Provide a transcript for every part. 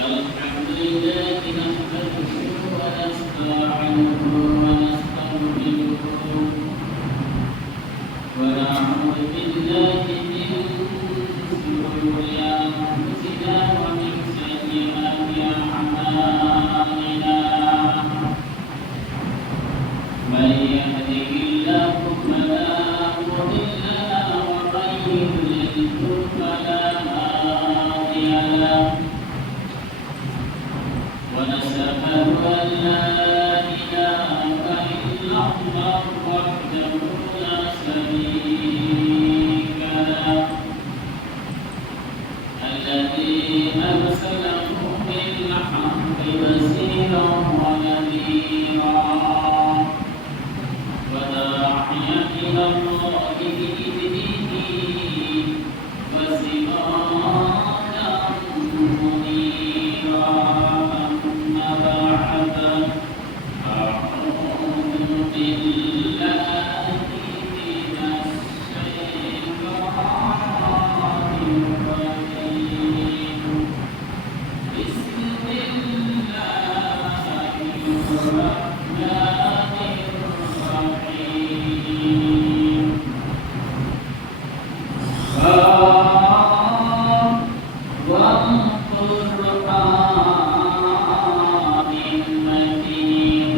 الحمد لله نحمده ونستعينه ونستغفره ونعوذ بالله من شرور أنفسنا ومن سيئات أعمالنا من يهده الله فلا مضل له ومن يضلل فلا هادي له ونشهد أن لا إله إلا الله وحده لا شريك له الذي أرسله بالحق بشيرا ونذيرا وداعيا إلى الله بإذنه وسراجا منيرا أما بعد أعوذ بالله من الشيطان الرجيم بسم الله الرحمن الرحيم والقرآن المجيد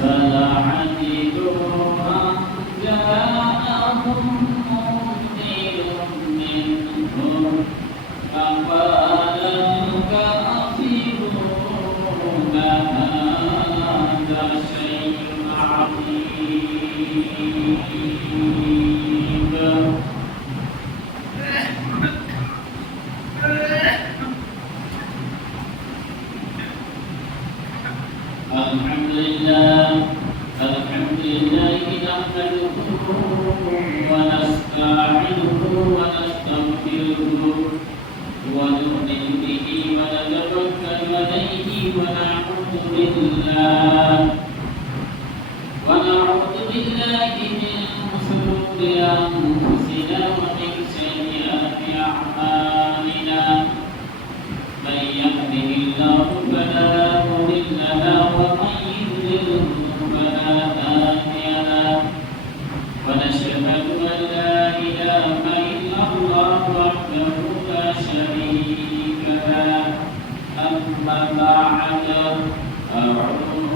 بل عجبوا أن جاءهم منذر منهم فقال الكافرون هذا شيء عجيب الحمد لله نحمده ونستعينه ونستغفره ونؤمن به ونتوكل عليه ونعوذ بالله من شرور أنفسنا ومن سيئات أعمالنا من يهده الله فلا مضل له ومن يضلل فلا هادي له ونشهد أن لا إله إلا الله وحده لا شريك له أما بعد أعوذ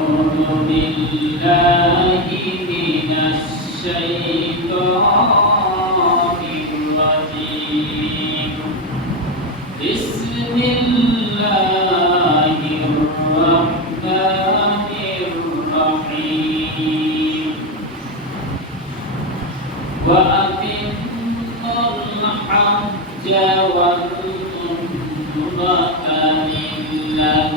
بالله من الشيطان الرجيم بسم الله الرحمن الرحيم وأتموا الحج والعمرة لله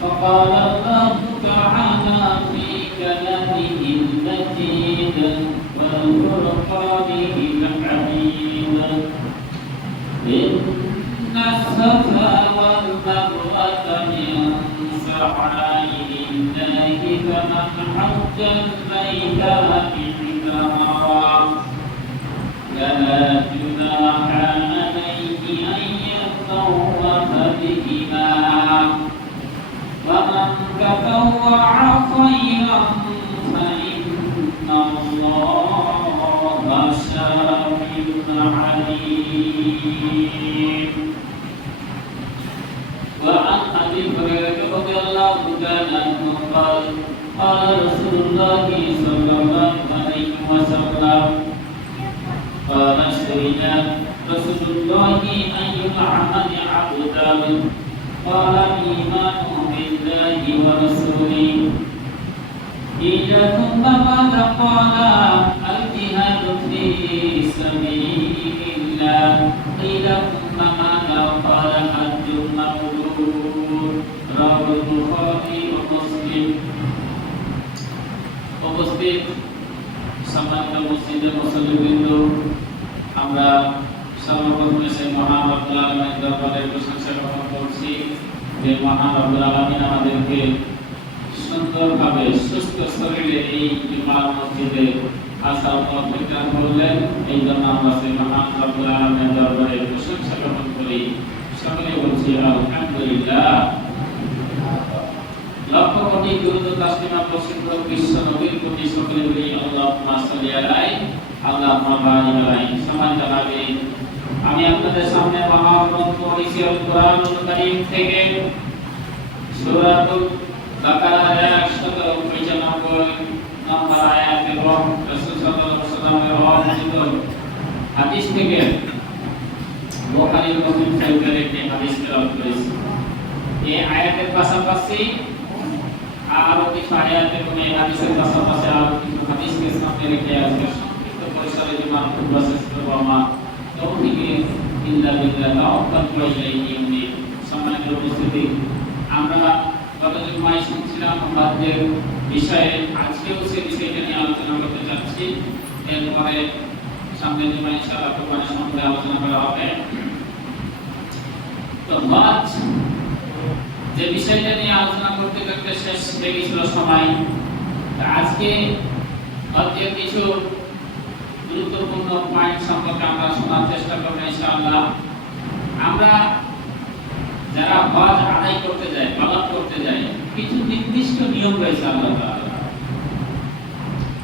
فقال الله تعالى في كلامه المجيد والفرقانه الحميد إن الصفا والمروة من شعائر الله فمن حج البيت اعتمر فلا جناح عليه أن يطوف بهما ومن تطوع خيرا فإن الله شاكر عليم وعن أبي هريرة رضي الله تعالى عنه قال قال رسول الله صلى الله عليه وسلم قال سيدنا رسول الله أي العمل أفضل قال الإيمان بالله ورسوله إذا ثم ماذا قال الجهاد في سبيل الله إذا ثم ماذا قال حج مبرور رواه البخاري ومسلم উপস্থিত সম্মানিত মসজিদে মুসল্লিবৃন্দ আমরা সর্বপ্রথমে সেই মহান রব্বুল আলামিনের দরবারে প্রশংসা জ্ঞাপন করছি যে মহান রব্বুল আলামিন আমাদেরকে সুন্দরভাবে সুস্থ শরীরে এই জুমার মসজিদে আসার তৌফিক দান করলেন। এই জন্য আমরা সেই মহান রব্বুল আলামিনের দরবারে প্রশংসা জ্ঞাপন করি। সকলে বলছি আলহামদুলিল্লাহ। আলহামদুলিল্লাহ। লক্ষ কোটি দুরূদ ও তাসলিমাত বর্ষিত হোক বিশ্ব নবীর প্রতি, সকলে বলি আল্লাহুম্মা সাল্লি আলাইহি আল্লাহুম্মা বারিক আলাইহি। সম্মানিত হাজিরিন, আমি আপনাদের সামনে মহাগ্রন্থ আল কোরআনুল কারীম থেকে সূরাতুল বাকারার 195 নম্বর আয়াত এবং রাসূল সাল্লাল্লাহু আলাইহি ওয়াসাল্লামের অবর্ণিত হাদিস থেকে বুখারী ও মুসলিম শরীফের একটি হাদিস তেলাওয়াত করেছি। এই আয়াতের পাশাপাশি আরো কিছু আয়াত এবং এই হাদিসের পাশাপাশি আরো কিছু হাদিসকে সামনে রেখে আজকে সংক্ষিপ্ত পরিসরে যে মানবুল প্রসেস করব আমরা তৌফিকে ইল্লা বিল্লাহ তাওয়াক্কালতু আলাইহি। সম্মানিত উপস্থিতি, আমরা গত জুমায় শুনছিলাম হজ্জের বিষয়ে, আজকেও সেই বিষয়টা নিয়ে আলোচনা করতে যাচ্ছি। এরপরে সামনের জুমায় ইনশাআল্লাহ কোরবানির সম্পর্কে আলোচনা করা হবে। তো হজ যে বিষয়টা নিয়ে আলোচনা করতে করতে শেষ হয়ে গেছিল সময়, আজকে হজ্জের কিছু গুরুত্বপূর্ণ পয়েন্ট সম্পর্কে আমরা শোনার চেষ্টা করব ইনশাআল্লাহ। আমরা যারা হজ আদায় করতে যায়, পালন করতে যায়, কিছু নির্দিষ্ট নিয়ম রয়েছে আল্লাহ তাআলা।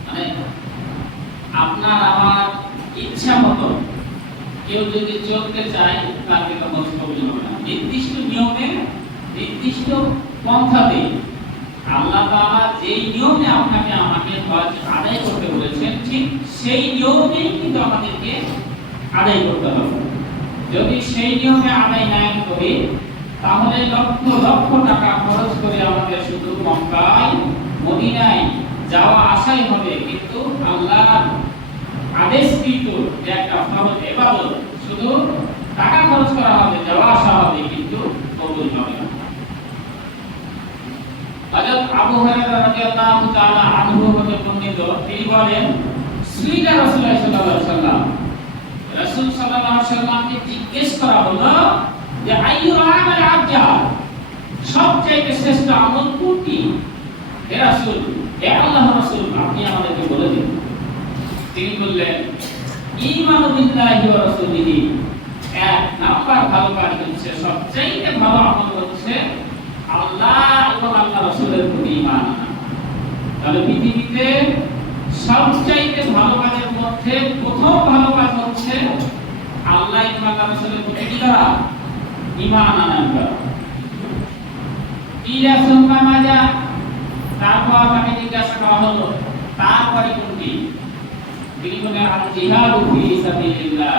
মানে আপনার আমার ইচ্ছা মতো কেউ যদি চলতে চায় তার কিন্তু হজ কবুল হবে না। নির্দিষ্ট নিয়মে, নির্দিষ্ট পন্থাতে আল্লাহ তাআলা যেই নিয়মে আপনাকে আমাকে হজ আদায় করতে বলেছেন, ঠিক সেই নিয়মেই কিন্তু আমাদেরকে আদায় করতে হবে। যদি সেই নিয়মে আদায় না করি তাহলে লক্ষ লক্ষ টাকা খরচ করে আমাদের শুধু মক্কায় মদিনায় যাওয়া আসাই হবে, কিন্তু আল্লাহর আদেশকৃত যে একটা ফরজ ইবাদত শুধু টাকা খরচ করা হবে, যাওয়া আসা হবে, কিন্তু কবুল হবে না। হযরত আবু হুরায়রা রাদিয়াল্লাহু তাআলা আনহু হতে বর্ণিত, তিনি বলেন সুইলা রাসূলুল্লাহ সাল্লাল্লাহু আলাইহি ওয়াসাল্লাম, রাসূল সাল্লাল্লাহু আলাইহি ওয়াসাল্লামকে জিজ্ঞেস করা হলো যে আইয়ু আমাল আফজাল, সবচেয়ে শ্রেষ্ঠ আমল কোনটি? হে রাসূল, হে আল্লাহর রাসূল, আপনি আমাদেরকে বলে দিন। তিনি বললেন ঈমানু বিল্লাহি ওয়া রাসূলিহি, এক নাম্বার ভালো কাজ হচ্ছে, সবচেয়ে ভালো আমল হচ্ছে আল্লাহ এবং আল্লাহর রাসূলের প্রতি ঈমান আনা। তাহলে পৃথিবীতে সবচেয়ে ভালো কাজের মধ্যে প্রথম ভালো কাজ হচ্ছে আল্লাহ এবং আল্লাহর রাসূলের প্রতি ঈমান আনা। ইলা সুম্মা মাজা, তারপর তাকে জিজ্ঞাসা করা হলো তারপরে কোনটি? তিনি বলেন আল জিহাদু ফি সাবিলিল্লাহ।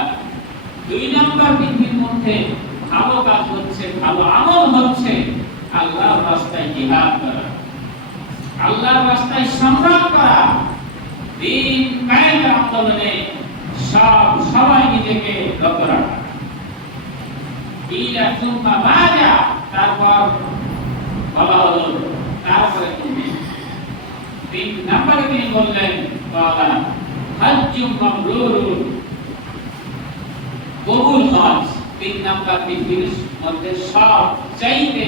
দুই নম্বর পৃথিবীর মধ্যে ভালো কাজ হচ্ছে, ভালো আমল হচ্ছে আল্লাহর রাস্তায় জিহাদ করা, আল্লাহর রাস্তায় সংগ্রাম করা, দিন কায়েমের আন্দোলনে সব সময় নিজেকে রত রাখা। ইলা সুম্মা মাজা, তারপর বলা হলো তারপরে তুমি। তিন নম্বরে তিনি বললেন বাবা হজ্জুম মাবরুরুন, কবুল হজ। তিন নম্বর পৃথিবীর মধ্যে সবচাইতে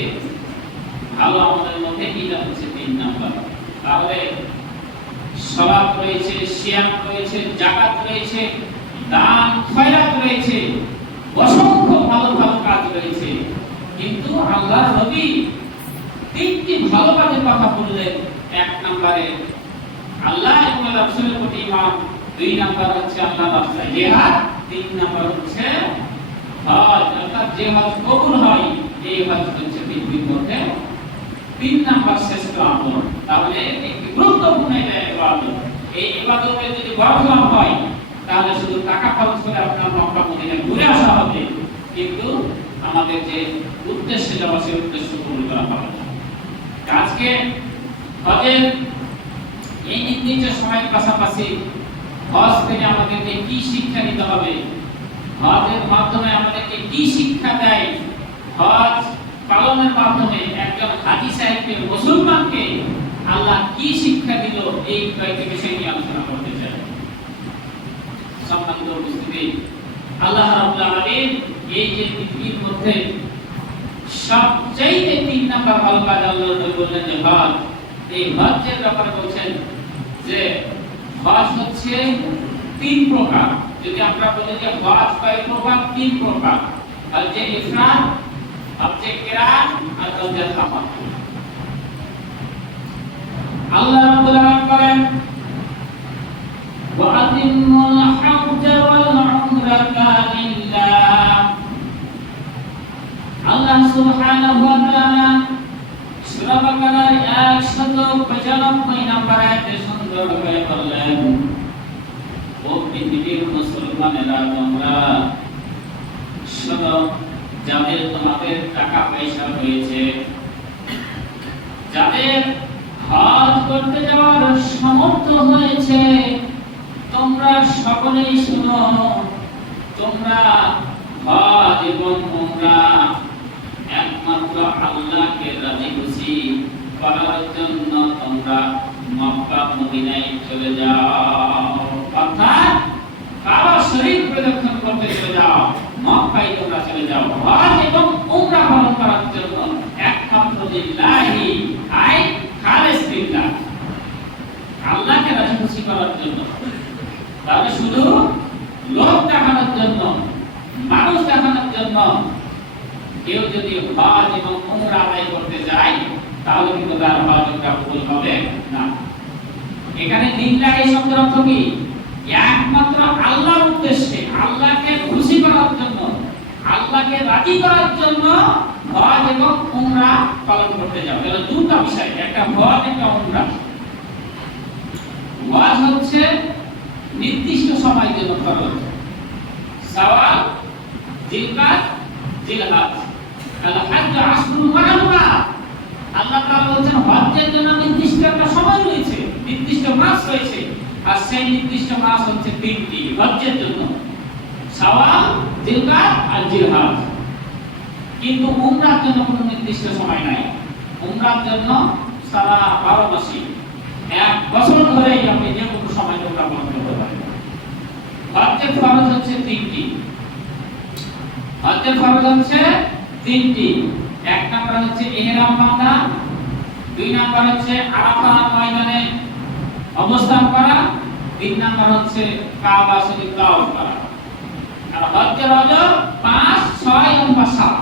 ভালো আমাদের মধ্যে এটা হচ্ছে তিন নম্বর। তাহলে সালাত রয়েছে, সিয়াম রয়েছে, যাকাত রয়েছে, দান খয়রাত রয়েছে, অসংখ্য ভালো ভালো কাজ রয়েছে, কিন্তু আল্লাহর নবী তিনটি ভালো কাজের কথা বললেন। এক নম্বরে আল্লাহ এবং রাসূলের প্রতি ঈমান, দুই নম্বর হচ্ছে আল্লাহর রাস্তায় জিহাদ, তিন নম্বর হচ্ছে হজ। অর্থাৎ যে হজ কবুল হয় এই হজ হচ্ছে পৃথিবীর মধ্যে তিন নম্বর শ্রেষ্ঠ আমল। তাহলে একটি গুরুত্বপূর্ণ এটা ইবাদত। এই ইবাদতে যদি বরকত হয় তাহলে শুধু টাকা খরচ করে আপনার মক্কা মদিনা ঘুরে আসা হবে, কিন্তু আমাদের যে উদ্দেশ্যে যাওয়া সেই উদ্দেশ্য পূরণ করা হবে না। আজকে হজের এই নির্দিষ্ট সময়ের পাশাপাশি হজ থেকে আমাদেরকে কি শিক্ষা নিতে হবে, হজের মাধ্যমে আমাদেরকে কি শিক্ষা দেয়, হজ পালনের মাধ্যমে একজন হাজী সাহেবকে, মুসলমানকে আল্লাহ কি শিক্ষা দিল, এই কয়েকটি বিষয় নিয়ে আলোচনা করতে চাই। সম্মানিত উপস্থিতি, আল্লাহ রাব্বুল আলামিন এই যে পৃথিবীর মধ্যে সবচেয়ে তিন নাম্বার ভালো কাজ আল্লাহ বললেন যে হজ। এই হজের ব্যাপারে বলছেন যে হজ হচ্ছে তিন প্রকার। যদি আমরা বলি যে হজ কয় প্রকার? তিন প্রকার। হজ্জে ইফরাদ, হজ্জে কিরাত আর কাউকে খাবার। আল্লাহ রাব্বুল আলামিন বলেন ওয়া আতিমুল হাজ্জ ওয়াল উমরাতা লিল্লাহ। আল্লাহ সুবহানাহু ওয়া তাআলা সূরা বাকারার 195 নম্বর আয়াতে সুন্দর করে বললেন, ও পৃথিবীর মুসলমানেরা, তোমরা শোনো, যাদের তোমাদের টাকা পয়সা হয়েছে, যাদের হজ করতে যাওয়ার সামর্থ্য হয়েছে, তোমরা সকলেই শুনো, তোমরা হজ এবং উমরা একমাত্র আল্লাহকে রাজি খুশি করার জন্য তোমরা মক্কা মদিনায় চলে যাও, অর্থাৎ কাবা শরীফ প্রদক্ষিণ করতে চলে যাও, মক্কায় তোমরা চলে যাও হজ এবং উমরা পালন করার জন্য একমাত্র লিল্লাহি আই খালিস লিল্লাহ, আল্লাহকে রাজি খুশি করার জন্য। তাহলে শুধু লোক দেখানোর জন্য, মানুষ দেখানোর জন্য কেউ যদি হজ এবং উমরা আদায় করতে যায়, তাহলে কিন্তু তার হজটা কবুল হবে না। এখানে লিল্লাহি শব্দের অর্থ কি? একমাত্র আল্লাহর উদ্দেশ্যে, আল্লাহকে খুশি করার জন্য, আল্লাহকে রাজি করার জন্য হজ এবং উমরা পালন করতে যাও। এটা দুটো বিষয়, একটা হজ, একটা উমরা। হজ হচ্ছে নির্দিষ্ট সময়ের জন্য ফরজ, শাওয়াল, জিলকাদ, জিলহজ। আল হজ্জ আশহুরুন মা'লুমাত। আল্লাহ তাআলা বলেন হজ্জের জন্য নির্দিষ্ট একটা সময় রয়েছে, নির্দিষ্ট মাস রয়েছে, আর সেই নির্দিষ্ট মাস হচ্ছে তিনটি হজ্জের জন্য, শাওয়াল, জিলকাদ আর জিলহজ। কিন্তু উমরার জন্য কোনো নির্দিষ্ট সময় নাই। উমরার জন্য সারা 12 মাসই, এক বছর ধরে আপনি যে কোনো সময় উমরা পালন করতে পারেন। হজ্জের ফরজ হচ্ছে তিনটি। হজ্জের ফরজ হচ্ছে তিনটি। এক নাম্বার হচ্ছে ইহরাম বাঁধা, দুই নাম্বার হচ্ছে আরাফাত ময়দানে অবস্থান করা, তিন নাম্বার হচ্ছে কাবা শরীফ তাওয়াফ করা। আর হজ্জের ওয়াজিব 5, 6 এবং 7।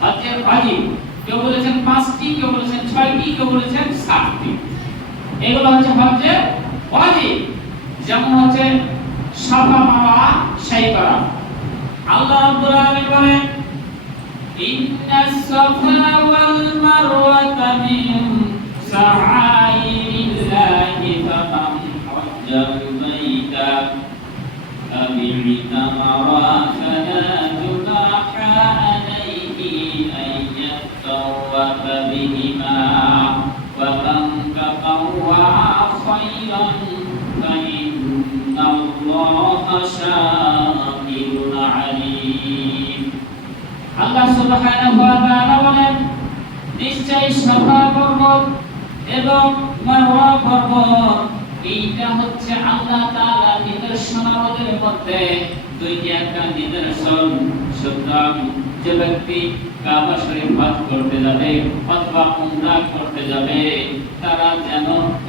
হজ্জের ওয়াজিব কেউ বলেছেন 5টি, কেউ বলেছেন 6টি, কেউ বলেছেন 7টি। এগুলো হচ্ছে হজ্জের ওয়াজিব। যেমন হচ্ছে সাফা মারওয়া সাই করা। আল্লাহ রাব্বুল আলামিন বলেন ইন্নাস সাফা ওয়াল মারওয়াতা মিন শাআইরিল্লাহি ফামান হাজ্জাল বাইতা আবি ইতামারা ফালা জুনাহা আলাইহি আন ইয়াতাওয়াফা বিহিমা ওয়া মান তাতাওয়া খায়রান ফাইন্নাল্লাহা শাকিরুন আলীম। আল্লাহ সুবহানাহু ওয়া তাআলা বলেন, নিশ্চয়ই সাফা পর্বত এবং মারওয়া পর্বত এইটা হচ্ছে আল্লাহ তাআলার নিদর্শনাবলীর মধ্যে দুইটি একটা নিদর্শন। সুতরাং যে ব্যক্তি কাবা শরীফ হজ করতে যাবে অথবা উমরা করতে যাবে, তারা যেন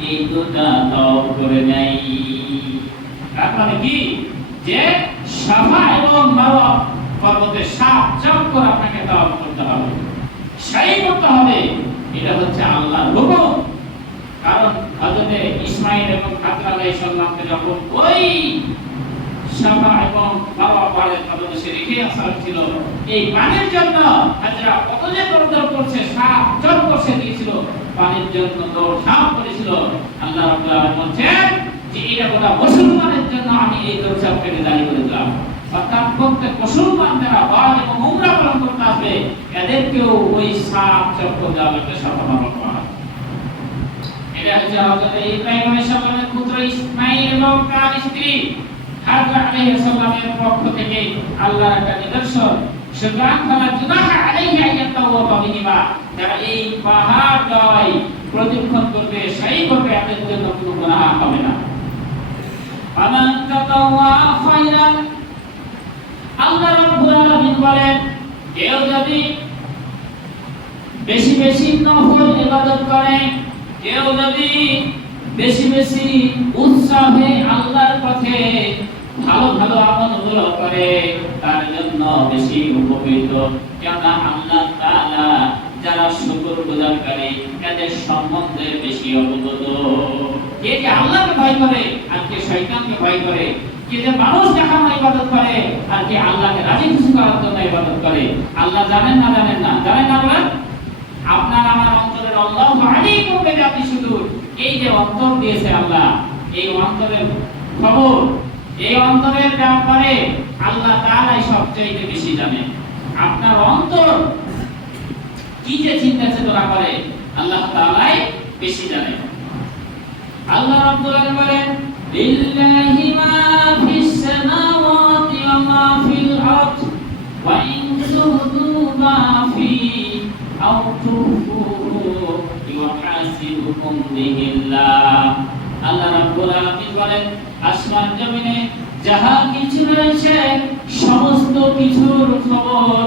এই দুটা তওয়াফ করে নেয়। তার মানে কি? যে সাফা এবং মারওয়া পর্বতে 7 চক্কর আপনাকে তাওয়াফ করতে হবে, সাই করতে হবে। এটা হচ্ছে আল্লাহর হুকুম। কারণ হযরত ইসমাঈল এবং হাজরা আলাইহিস সালামকে যখন ওই সাফা এবং মারওয়া পাহাড়ের পাদদেশে রেখে আসা ছিল, এই পানির জন্য হাজরা কত যে দৌড় করছে, 7 চক্কর সে দিয়েছিল, পানির জন্য দৌড়ঝাঁপ করেছিল। আল্লাহ রাব্বুল আলামিন বলেন যে এটা গোটা মুসলমানের জন্য আমি এই দৌড়ঝাঁপকে জারি করে দিলাম। অর্থাৎ প্রত্যেক মুসলমান যারা হজ এবং উমরা পালন করতে আসবে, এদেরকেও ওই 7 চক্কর দেওয়া লাগবে সাফা মারওয়া পাহাড়। এটা হচ্ছে হযরত ইব্রাহিম আলাইহিস সালামের পুত্র ইসমাঈল এবং তার স্ত্রী হাজরা আলাইহিস সালামের পক্ষ থেকে আল্লাহর একটা নিদর্শন। সুতরাং ফালা জুনাহা আলাইহি আন ইয়াতাওয়াফা বিহিমা, যারা এই পাহাড় জয় প্রদক্ষিণ করবে, সাই করবে, এদের জন্য কোনো গুনাহ হবে না। ফামান তাতাওয়া খায়রান, আল্লাহ রাব্বুল আলামিন বলেন, কেউ যদি বেশি বেশি নফল ইবাদত করে, কেউ যদি বেশি বেশি উৎসাহে আল্লাহর পথে ভালো ভালো আমলগুলো করে, তার জন্য বেশি উপকৃত। কেননা আল্লাহ তাআলা যারা শুকর গুজারকারী এদের সম্বন্ধে বেশি অবগত। কে যে আল্লাহকে ভয় করে আর কে শয়তানকে ভয় করে, কে যে মানুষ দেখানো ইবাদত করে আর কে আল্লাহকে রাজি খুশি করার জন্য ইবাদত করে, আল্লাহ জানেন না? জানেন না? জানেন না? বলেন। আপনার আমার অন্তরের আল্লাহ আলিমুম বিযাতি সুদূর, এই যে অন্তর দিয়েছে আল্লাহ, এই অন্তরের খবর, এই অন্তরের ব্যাপারে আল্লাহ তাআলাই সবচেয়ে বেশি জানে। আপনার অন্তর কি যে চিন্তা চেতনা করে আল্লাহ তাআলাই বেশি জানে। আল্লাহ রাব্বুল আলামিন বলেন, লিল্লাহি মা ফিস সামাওয়াতি ওয়া মা ফিল আরদ ওয়া ইন তুবদু মা ফি আও তুখফুহু ইউহাসিবুকুম বিহিল্লাহ। আল্লাহ রাব্বুল আলামিন বলেন, আসমান জমিনে যাহা কিছু রয়েছে সমস্ত কিছুর খবর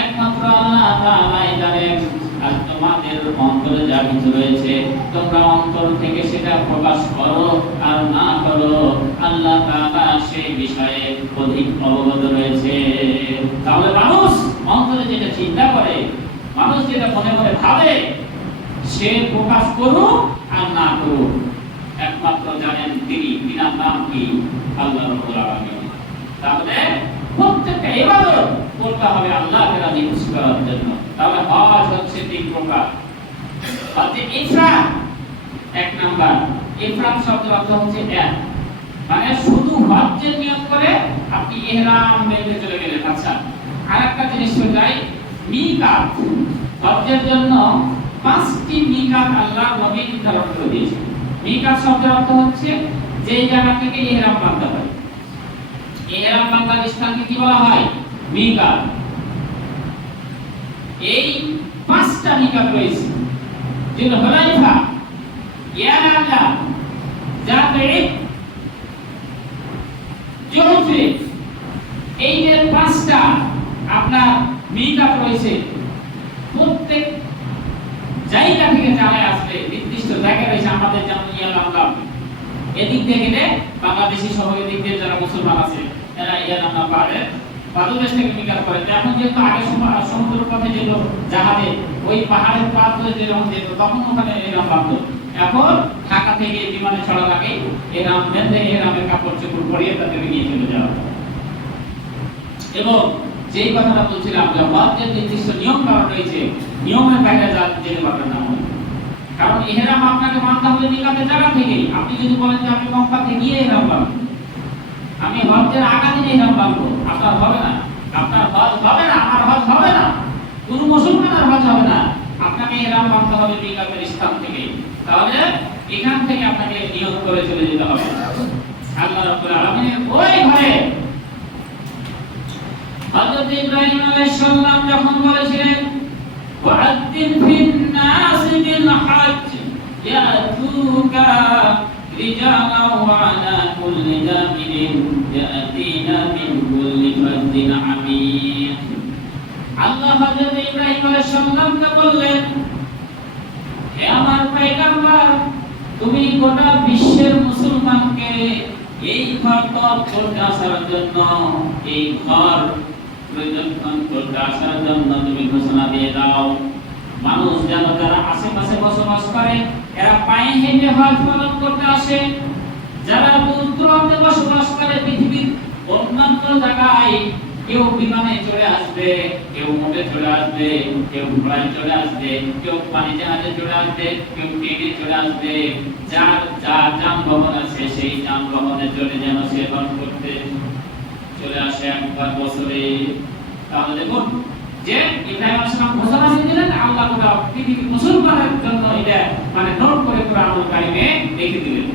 একমাত্র আল্লাহ তাআলাই জানেন। আর তোমাদের অন্তরে যা কিছু রয়েছে তোমরা অন্তর থেকে সেটা প্রকাশ করো আর না করো, আল্লাহ তাআলা সেই বিষয়ে অধিক অবগত রয়েছে। তাহলে মানুষ অন্তরে যেটা চিন্তা করে, মানুষ যেটা মনে মনে ভাবে, সে প্রকাশ করুক আর না করুক, একমাত্র জানেন তিনি। তিনার নাম কি? আল্লাহ রাব্বুল আলামিন। তাহলে প্রত্যেকটা ইবাদত করতে হবে আল্লাহকে রাজি খুশি করার জন্য। তাহলে হজ হচ্ছে তিন প্রকার। হচ্ছে ইফরাদ, এক নাম্বার। ইফরাদ শব্দের অর্থ হচ্ছে এক, মানে শুধু হজ্জের নিয়ত করে আপনি ইহরাম বেঁধে চলে গেলেন। আচ্ছা, আরেকটা জিনিস হয়ে যায় মিকাত। হজ্জের জন্য 5টি মিকাত আল্লাহ নবী নির্ধারণ করে দিয়েছেন। মিকাত শব্দের অর্থ হচ্ছে যে জায়গা থেকে ইহরাম বাঁধতে হয়। ইহরাম বাঁধার স্থানকে কি বলা হয়? মিকাত। এই 5টা মিকাত রয়েছে, যেগুলো হুলাইফা, ইয়ানালা, জাকির, জুলফি। এই যে 5টা আপনার মিকাত রয়েছে, প্রত্যেক জায়গা থেকে যারা আসবে নির্দিষ্ট জায়গা রয়েছে। আমাদের যেমন ইয়ালামলাম, এদিক থেকে গেলে বাংলাদেশি সহ এদিক দিয়ে যারা মুসলমান আছে এরা ইয়ালামলাম পাহাড়ের পাদদেশ থেকে মিকাত করে। এখন যেহেতু আগে সমুদ্র পথে যেত জাহাজে, ওই পাহাড়ের পার ধরে যেরকম যেত তখন ওখানে এরাম বাঁধতো। এখন ঢাকা থেকে বিমানে ছড়া লাগে, এরাম বেঁধে এরামের কাপড় চোপড় পরিয়ে তাদেরকে নিয়ে চলে যাওয়া। এবং যেই কথাটা বলছিলাম যে হজ্জের নির্দিষ্ট নিয়ম কারণ রয়েছে, নিয়মের বাইরে যেতে পারবেন না। কারণ ইহরাম আপনাকে মানতে হবে মিকাতের জায়গা থেকে। আপনি যদি বলেন যে আমি মক্কাতে গিয়ে ইহরাম বাঁধবো, আমি হজ্জের আগা দিনে ইহরাম বাঁধবো, আপনার হবে না। আপনার হজ হবে না, আমার হজ হবে না, কোনো মুসলমানের হজ হবে না। আপনাকে ইহরাম বাঁধতে হবে মিকাতের স্থান থেকে। তাহলে এখান থেকে আপনাকে নিয়ত করে চলে যেতে হবে। আল্লাহ রাব্বুল আলামিনের ওই ঘরে হযরত ইব্রাহিম আলাইহিস সালাম যখন বলেছিলেন, ওয়া'আদ্দিন ফিন নাস বিল হজ্জ ইয়াতুকা রিজালান ওয়া আলা কুল্লি দামিরিন ইয়াতিনা মিন কুল্লি ফাজ্জিন আমিক। আল্লাহ হযরত ইব্রাহিম আলাইহিস সালামকে বললেন, হে আমার পয়গম্বর, তুমি গোটা বিশ্বের মুসলমানকে এই ঘর তওয়াফ করতে আসার জন্য, এই ঘর পরিদর্শন করতে আসার জন্য তুমি ঘোষণা দিয়ে দাও। মানুষ যেন যারা আশেপাশে বসবাস করে এরা পায়ে হেঁটে হজ পালন করতে আসে। যারা দূর দূরান্তে বসবাস করে পৃথিবীর অন্যান্য জায়গায়, কেউ বিমানে চলে আসবে, কেউ মোটে চলে আসবে, কেউ ঘোড়ায় চলে আসবে, কেউ পানি জাহাজে চলে আসবে, কেউ ট্রেনে চলে আসবে। যার যার যানবাহন আছে সেই যানবাহনে চলে যেন সে হজ করতে চলে আসে একবার বছরে। তাহলে দেখুন যে ইব্রাহিম আলাইহিস সালাম ঘোষণা দিলেন, আল্লাহ গোটা পৃথিবীর মুসলমানের জন্য এটা মানে নোট করে কোরআনুল কারিমে লিখে দিলেন।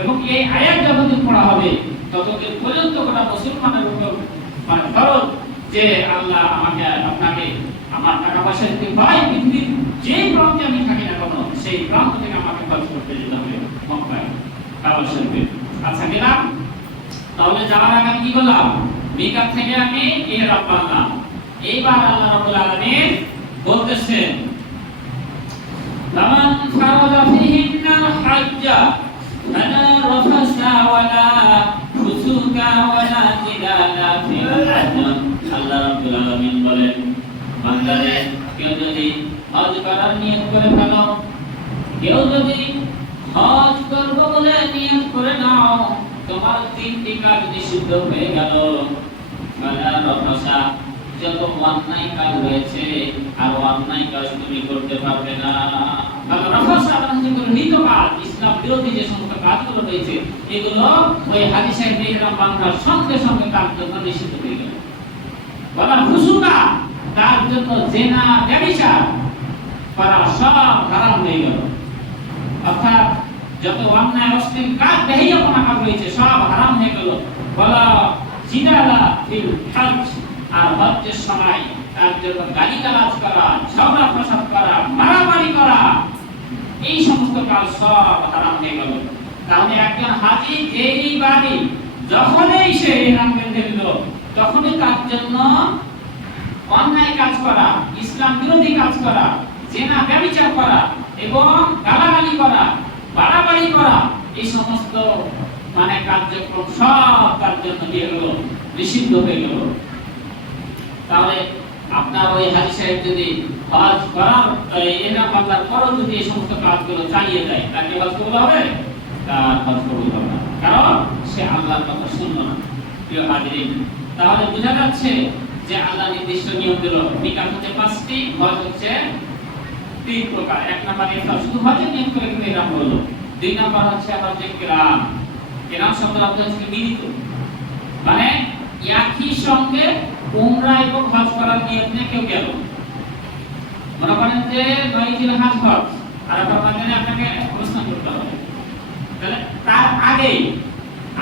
এবং এই আয়াত যতদিন পড়া হবে ততদিন পর্যন্ত গোটা মুসলমানের উপর মানে ফরজ যে আল্লাহ আমাকে আপনাকে আমার টাকা পয়সা দিতে হয়, পৃথিবীর যে প্রান্তে আমি থাকি না কেন সেই প্রান্ত থেকে আমাকে খরচ করতে যেতে হবে মক্কায় কাবা শরীফে। আচ্ছা গেলাম। তাহলে যাওয়ার আগে আমি কি করলাম? মিকাত থেকে আমি ইহরাম বাঁধলাম। এইবার আল্লাহ রাব্বুল আলামিন বলতেছেন, লামান ফারাদা ফিহিন্নাল হজ্জা ফালা রাফাসা ওয়ালা ফুসুকা ওয়ালা জিদালা ফিল হজ্জ। আল্লাহ রাব্বুল আলামিন বলেন, বান্দারে কেউ যদি হজ করার নিয়ত করে ফেলো, কেউ যদি হজ করবো বলে নিয়ত করে নাও, তোমার 3টি কাজ নিষিদ্ধ হয়ে গেল। যত অন্যায় কাজ রয়েছে আর অন্যায় কাজ তুমি করতে পারবে না। ইসলাম বিরোধী যে সমস্ত কাজগুলো রয়েছে এগুলো ওই হাদিসে ইহরাম বাঁধার সঙ্গে সঙ্গে তার জন্য নিষিদ্ধ হয়ে গেল। বলা ফুসুকা, তার জন্য জেনা ব্যভিচার করা সব হারাম হয়ে গেল। অর্থাৎ যত অন্যায় অশ্লীল কাজ বেহিয়াপনা কাজ রয়েছে সব হারাম হয়ে গেল। বলা জিদালা ফিল হজ, আর হজ্জের সময় তার জন্য গালিগালাজ করা, ঝগড়া ফসাদ করা, মারামারি করা, এই সমস্ত কাজ সব হারাম হয়ে গেল। তাহলে একজন হাজী যেই বাড়ি যখনই সে ইহরাম বেঁধে নিল তখনই তার জন্য অন্যায় কাজ করা, ইসলাম বিরোধী কাজ করা, জেনা ব্যভিচার করা এবং গালাগালি করা, বাড়াবাড়ি করা, এই সমস্ত কার্যক্রম সব তার জন্য কি হলো? নিষিদ্ধ হয়ে গেল। তাহলে আপনার ওই হাজী সাহেব যদি হজ করার ইহরাম বাঁধার পরও যদি এই সমস্ত কাজগুলো চালিয়ে যায়, তাকে হজ কবুল হবে? তার হজ কবুল হবে না, কারণ সে আল্লাহর কথা শুনল না। প্রিয় হাজিরিন, তাহলে বোঝা যাচ্ছে যে আল্লাহ নির্দিষ্ট নিয়ম দিল। নিকাহ হচ্ছে 5টি, হজ হচ্ছে 3 প্রকার। 1 নাম্বার ইহরাম, শুধু হজের নিয়ম করে কিন্তু ইহরাম হলো। 2 নাম্বার হচ্ছে হজে কিরাম। কিরাম শব্দের অর্থ হচ্ছে মিলিত, মানে একই সঙ্গে উমরা এবং হজ করার নিয়ত নিয়ে কেউ গেল। মনে করেন যে 9 জিলহজ হজ, আর আপনাদের আপনাকে প্রস্থান করতে হবে, তাহলে তার আগেই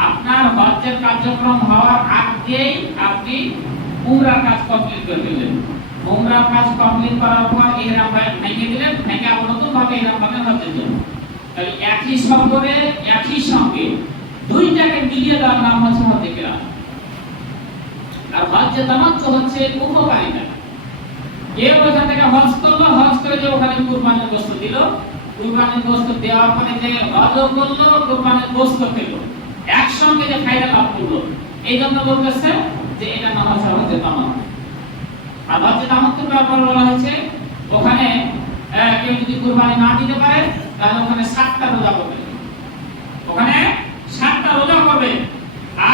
আপনার হজ্জের কার্যক্রম হওয়ার আগেই আপনি উমরার কাজ কমপ্লিট করে দিলেন। উমরার কাজ কমপ্লিট করার পর ইহরাম ভেঙে দিলেন, ভেঙে আবার নতুন ভাবে ইহরাম বাঁধলেন হজ্জের জন্য। তাহলে একই সফরে একই সঙ্গে দুইটাকে মিলিয়ে দেওয়ার নাম হচ্ছে হজ্জে কিরাম। আর হজ্জে তামাত্তু হচ্ছে উপকারিতা। কেউ ওখান থেকে হজ করলো, হজ করে যে ওখানে কুরবানির গোশত দিল, কুরবানির গোশত দেওয়ার পরে যে হজও করলো, কুরবানির গোশত খেলো, একসঙ্গে যে ফায়দা লাভ করলো, এই জন্য বলতেছে যে এটা নাম হচ্ছে হজ্জে তামাত্তু। আর হজ্জে তামাত্তুর ব্যাপারে বলা হয়েছে ওখানে কেউ যদি কুরবানি না দিতে পারে তাহলে ওখানে 7টা রোজা করবে, ওখানে 7টা রোজা করবে,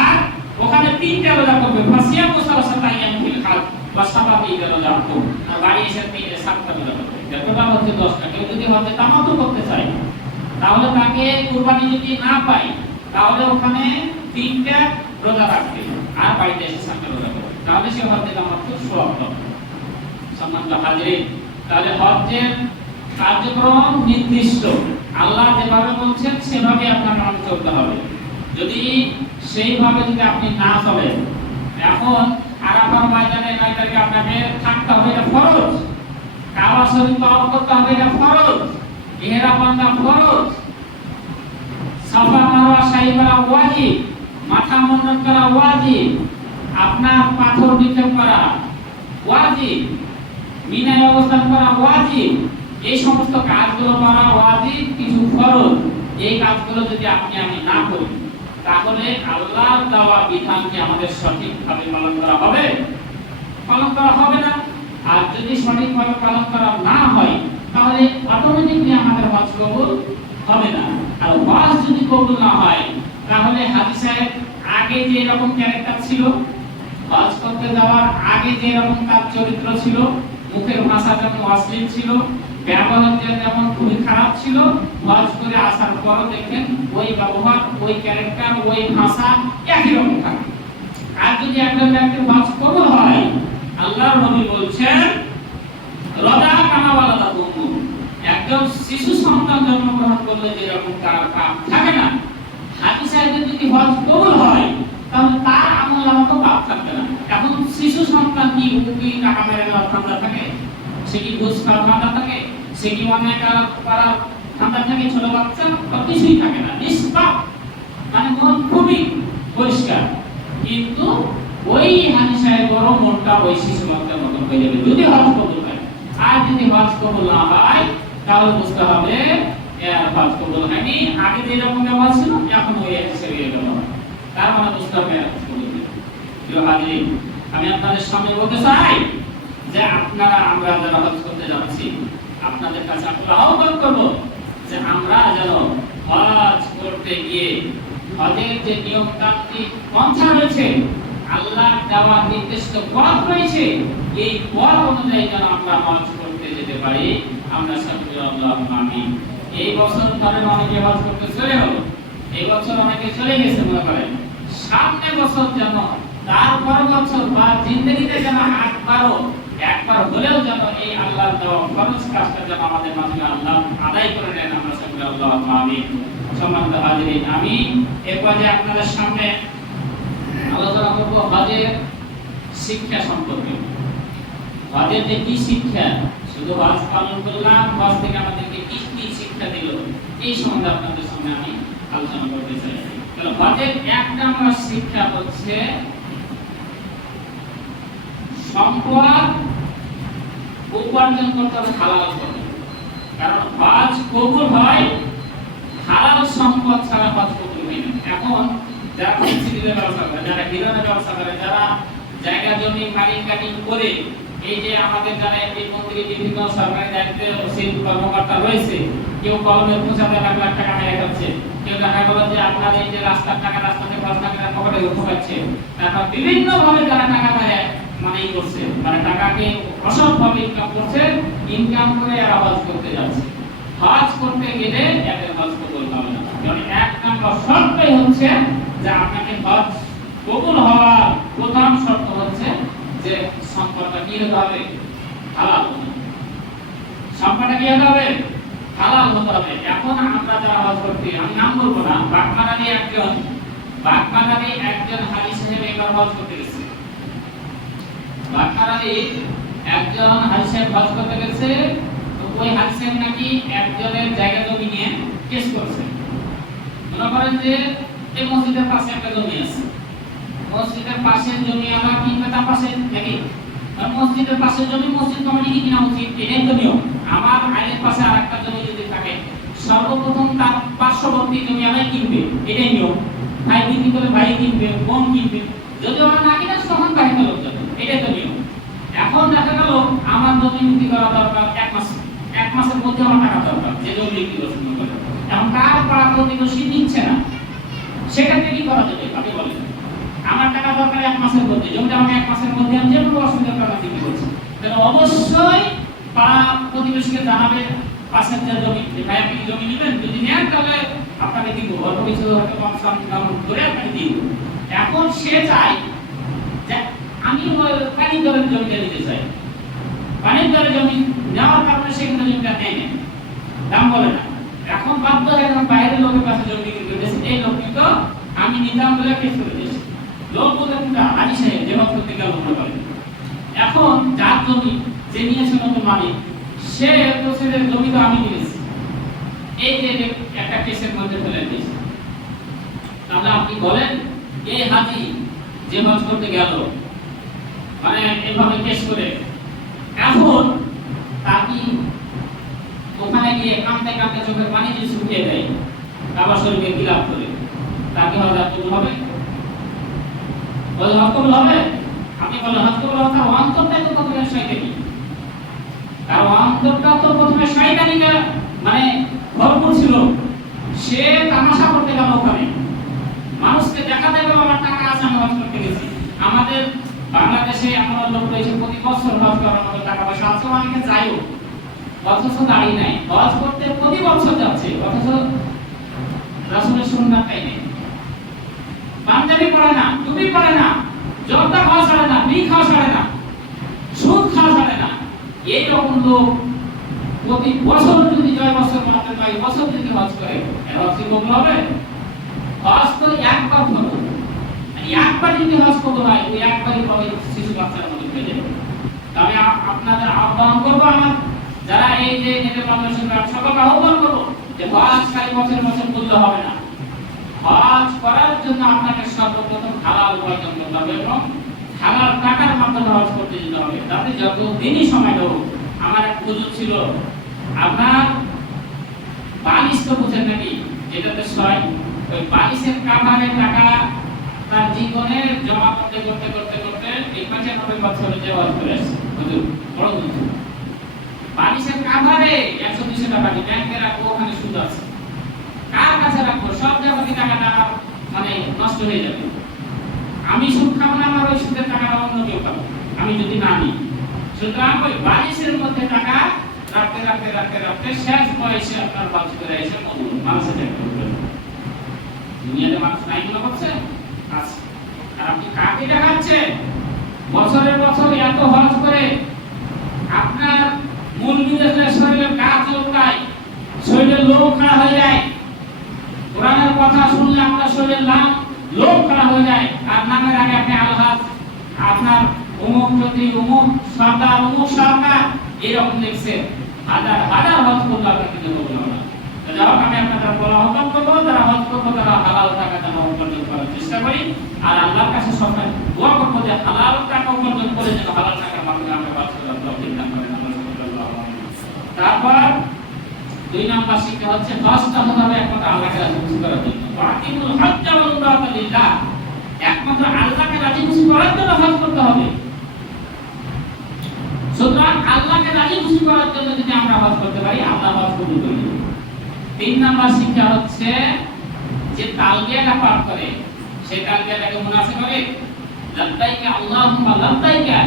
আর ওখানে 3টা রোজা করবে। ফাসিয়া মুসালাসাতা ইয়াম ফিল হজ বা সাবাবি রোজা করবে, আর বাড়ি এসে 7টা রোজা করবে। টোটাল হচ্ছে 10টা। কেউ যদি হজ্জে তামাত্তু করতে চায় তাহলে তাকে কুরবানি যদি না পায় তাহলে ওখানে 3টা রোজা রাখবে, আর বাড়িতে এসে 7টা রোজা করবে, তাহলে সে হজ্জে তামাত্তু সওয়াব পাবে। সম্মানিত হাজিরিন, তাহলে হজ্জের কার্যক্রম নির্দিষ্ট, আল্লাহ যেভাবে বলছেন সেভাবে আপনার মানতে চলতে হবে। যদি সেইভাবে যদি আপনি না চলেন, এখন আরাফার ময়দানে 9 তারিখে আপনাকে থাকতে হবে, এটা ফরজ। কাবা শরীফ তওয়াফ করতে হবে, এটা ফরজ। ইহরাম বাঁধা ফরজ। সাফা মারওয়া সাই করা ওয়াজিব, মাথা মুন্ডন করা ওয়াজিব, আপনার পাথর নিক্ষেপ করা ওয়াজিব, মিনায় অবস্থান করা ওয়াজিব। এই সমস্ত কাজগুলো করা ওয়াজিব, কিছু ফরজ। এই কাজগুলো যদি আপনি আমি না করি তাহলে আল্লাহর দেওয়া বিধানকে আমাদের সঠিকভাবে পালন করা হবে? পালন করা হবে না। আর যদি সঠিকভাবে পালন করা না হয় তাহলে অটোমেটিকলি আমাদের হজ কবুল হবে না। আর হজ যদি কবুল না হয় তাহলে হাজী সাহেব আগে যে এরকম ক্যারেক্টার ছিল, হজ করতে যাওয়ার আগে যে এরকম তার চরিত্র ছিল, মুখের ভাষা যেমন অশ্লীল ছিল, ব্যবহার যেমন খুবই খারাপ ছিল, হজ করে আসার পরও দেখেন ওই ব্যবহার, ওই ক্যারেক্টার, ওই ভাষা একই রকম থাকে। আর যদি একজন ব্যক্তির হজ কবুল হয়, আল্লাহর নবী বলছেন রদা কামা ওয়ালাদা উম্মু, একজন শিশু সন্তান জন্মগ্রহণ করলে যেরকম তার পাপ থাকে না, হাজী সাহেবের যদি হজ কবুল হয় তাহলে তার আমলনামাতেও পাপ থাকবে না। এখন শিশু সন্তান কি উকি টাকা মেরে নেওয়ার ঠান্ডা থাকে, সে কি ঘুষ খাওয়ার ঠান্ডা থাকে, সে কি অন্যায় করার ঠান্ডা থাকে, ছোট বাচ্চা কিছুই থাকে না, নিষ্পাপ, মানে মন খুবই পরিষ্কার। কিন্তু ওই হাজী সাহেব বড় মনটা ওই শিশু বাচ্চার মতন হয়ে যাবে যদি হজ কবুল হয়। আর যদি হজ কবুল না হয় তাহলে বুঝতে হবে হজ কবুল হয়নি, আগে যেরকম ব্যবহার ছিল এখন ওই হিসেবে ব্যবহার, তার মানে বুঝতে হবে হজ কবুল হয়নি। প্রিয় হাজিরিন, আমি আপনাদের সামনে বলতে চাই যে আপনারা আমরা যারা হজ করতে যাচ্ছি, আপনাদের কাছে আমরা আহ্বান করব যে আমরা যেন হজ করতে গিয়ে হজের যে নিয়মতান্ত্রিক পন্থা রয়েছে, আল্লাহ দেওয়া নির্দিষ্ট পথ রয়েছে, এই পথ অনুযায়ী যেন আমরা হজ করতে যেতে পারি। আমরা সকলে আল্লাহুম্মা আমিন। এই বছর ধরে অনেকে হজ করতে চলে হলো, এই বছর অনেকে চলে গেছে মনে করেন, সামনে বছর যেন তারপর বছর বা জিন্দগিতে যেন একবার হলেও যেন এই আল্লাহর দেওয়া ফরজ কাজটা যেন আমাদের মাঝে আল্লাহ আদায় করে নেন। আমরা সকলে আল্লাহুম্মা আমিন। সম্মানিত হাজিরিন, আমি এই পর্যায়ে আপনাদের সামনে আলোচনা করব হজের শিক্ষা সম্পর্কে। হজের যে কি শিক্ষা, শুধু হজ পালন করলাম, হজ থেকে আমাদেরকে কি কি শিক্ষা দিল, এই সম্বন্ধে আপনাদের সামনে আমি আলোচনা করতে চাই। তাহলে হজের এক নম্বর শিক্ষা হচ্ছে সম্পদ উপার্জন করতে হবে হালাল পথে। কারণ হজ কবুল হয় হালাল সম্পদ ছাড়া, হজ কবুল হয় না। এখন যারা ফেন্সিডিলের ব্যবসা করে, যারা হিরণের ব্যবসা করে, যারা জায়গা জমি মালিক কাটিং করে, এই যে আমাদের যারা এমপি মন্ত্রী বিভিন্ন সরকারি দায়িত্বে সেই কর্মকর্তা রয়েছে, কেউ কলমে 75 লাখ টাকা নিয়ে যাচ্ছে, কেউ দেখা গেল যে আপনার এই যে রাস্তার টাকা, রাস্তাতে 5 লাখ টাকা পকেটে ঢুকাচ্ছে, তারপর বিভিন্ন ভাবে যারা টাকা দেয় মানে করছে, মানে টাকাকে অসৎভাবে ইনকাম করছে, ইনকাম করে এরা হজ করতে যাচ্ছে। হজ করতে গেলে এদের হজ কবুল হবে না। কারণ এক নম্বর শর্তই হচ্ছে যে আপনাকে হজ কবুল হওয়ার প্রধান শর্ত হচ্ছে যে সম্পদটা কি হতে হবে, হালাল হতে হবে। সম্পদটা কি হতে হবে, হালাল হতে হবে। এখন আমরা যারা হজ করতে, আমি নাম বলবো না, বাগমারানি একজন হাজি সাহেব এবার হজ করতে গেছে। বাগমারানি একজন হাজি সাহেব হজ করতে গেছে, তো ওই হাজি সাহেব নাকি একজনের জায়গা জমি নিয়ে কেস করছে। মনে করেন যে এই মসজিদের পাশে একটা জমি আছে, মসজিদের পাশে জমি আমার কিনবে তার পাশে নাকি, মসজিদের পাশে জমি মসজিদ কমিটি কি কিনা উচিত, এটাই তো নিয়ম। আমার আইনের পাশে আরেকটা জমি যদি থাকে, সর্বপ্রথম তার পার্শ্ববর্তী জমি আমি কিনবে, এটাই নিয়ম। ভাই বিক্রি করে ভাই কিনবে, বোন কিনবে, যদি আমার না কিনে তখন বাইরে লোক যাবে, এটাই তো নিয়ম। এখন দেখা গেল আমার জমি বিক্রি করা দরকার 1 মাস, 1 মাসের মধ্যে আমার টাকা দরকার, যে জমি বিক্রি করছে। এখন কার পাড়া প্রতিবেশী নিচ্ছে না, সেক্ষেত্রে কি করা যাবে আপনি বলেন? আমার টাকা দরকার 1 মাসের মধ্যে, জমিটা আমাকে 1 মাসের মধ্যে আমি যে কোনো অসুবিধার টাকা দিতে বলছি, তাহলে অবশ্যই পাড়া প্রতিবেশীকে জানাবে পাশের যে জমি, ভাই আপনি জমি নেবেন, যদি নেন তাহলে আপনাকে দিব, অল্প কিছু হয়তো কম সম করে আপনাকে দিব। এখন সে চায় যে আমি পানির দরের জমিটা নিতে চাই, পানির দরের জমি নেওয়ার কারণে সেখানে জমিটা নেয় না, দাম বলে না। এখন বাধ্য হয়ে বাইরের লোকের কাছে জমি বিক্রি করতেছে, এই লোক কিন্তু আমি নিতাম বলে কেস করে দিয়েছি। লোক বলে কিন্তু হাজি সাহেব যে হজ করতে গেল মনে করেন, এখন যার জমি যে নিয়েছে নতুন মালিক, সে প্রসেসের জমি তো আমি নিয়েছি, এই যে একটা কেসের মধ্যে ফেলে দিয়েছে। তাহলে আপনি বলেন এই হাজি যে হজ করতে গেল মানে এইভাবে কেস করে, এখন তাকে ওখানে গিয়ে কাঁদতে কাঁদতে চোখের পানি যদি শুকিয়ে দেয়, কাবা শরীফে খিলাফ করে, তাকে হজ কবুল হবে? হজ কবুল হবে? আপনি বলেন হজ কবুল হবে? তার অন্তরটাই তো প্রথমে শয়তানি, তার অন্তরটা তো প্রথমে শয়তানিকা মানে ভরপুর ছিল। সে তামাশা করতে গেল ওখানে, মানুষকে দেখাতে গেল আমার টাকা আছে, আমি হজ করতে গেছি। আমাদের বাংলাদেশে এমন লোক রয়েছে প্রতি বছর হজ করার মতো টাকা পয়সা আছে, অনেকে যাইও, অথচ দাঁড়িয়ে নাই, হজ করতে প্রতি বছর যাচ্ছে, অথচ রাসূলের সুন্নাহটাই নেই। পাঞ্জাবি পরে না, টুপি পরে না, জর্দা খাওয়া ছাড়ে না, বিড়ি খাওয়া ছাড়ে না, সুদ খাওয়া ছাড়ে না। এইরকম লোক প্রতি বছর যদি 9 বছর মাত্র 9 বছর যদি হজ করে, হজ কি কবুল হবে? হজ তো একবার হলো, একবার যদি হজ কবুল হয়, ওই একবারই হবে শিশু বাচ্চার মতো হয়ে যাবে। তবে আপনাদের আহ্বান করবো, আমার যারা এই যে এদের মানুষের সকলকে আহ্বান করবো যে হজ খালি বছর বছর করলে হবে না। হজ করার জন্য আপনাকে সর্বপ্রথম হালাল উপার্জন করতে হবে এবং হালাল টাকার মাধ্যমে হজ করতে যেতে হবে। তাতে যত দিনই সময় হোক। আমার এক হুজুর ছিল, আপনার বালিশ তো বুঝেন নাকি, যেটাতে শয়, ওই বালিশের কাভারের টাকা তার জীবনে জমা করতে করতে করতে করতে 95 বছরে যে হজ করে আসছে হুজুর, বড় হুজুর। বালিশের কাভারে 100-200 টাকা দিয়ে ব্যাংকে রাখবো, ওখানে সুদ আছে। কার কাছে রাখবো? সব জায়গায় টাকাটা মানে নষ্ট হয়ে যাবে। আমি সুদ খাবো না, আমার ওই সুদের টাকাটা অন্য কেউ খাবো আমি যদি না নিই। সুতরাং ওই বালিশের মধ্যে টাকা রাখতে রাখতে রাখতে রাখতে শেষ বয়সে আপনার বাচ্চা করে এসে মানুষের দেখতে হবে। দুনিয়াতে মানুষ নাই মনে করছে আছে। আর আপনি কাকে দেখাচ্ছে? বছরের বছর এত হজ করে আপনার মূল বিদেশের শরীরের গা চলকায়, শরীরের লোম খারাপ হয়ে যায়। কোরআনের কথা শুনলে আপনার শরীরের লোম খারাপ হয়ে যায়। আর নামের আগে আপনি আলহাজ, আপনার অমুক প্রতি অমুক সরকার, অমুক সরকার এরকম লিখছে। হাজার হাজার হজ করলে আপনার কিছু হবে না। যারা আমি আপনাদের বলা আহ্বান করবো, যারা হজ করবো তারা হালাল টাকা যেন উপার্জন করার চেষ্টা করি। আর আল্লাহর কাছে সবাই দোয়া করবো যে হালাল টাকা উপার্জন করে যেন হালাল টাকার মাধ্যমে আমরা বাঁচতে পারি। তারপর 2 নাম্বার শিক্ষা হচ্ছে হজটা হতে হবে একমাত্র আল্লাহকে রাজি খুশি করার জন্য। ওয়াকিমুল হজ্জা ওয়াল উমরাতা লিল্লাহ, একমাত্র আল্লাহকে রাজি খুশি করার জন্য হজ করতে হবে। সুতরাং আল্লাহকে রাজি খুশি করার জন্য যদি আমরা হজ করতে পারি, আল্লাহ হজ কবুল করে নেবেন। 3 নাম্বার শিক্ষা হচ্ছে যে তালবিয়াটা পাঠ করে সেই তালবিয়াটাকে মুনাফি করে লাব্বাইকা আল্লাহুম্মা লাব্বাইকা,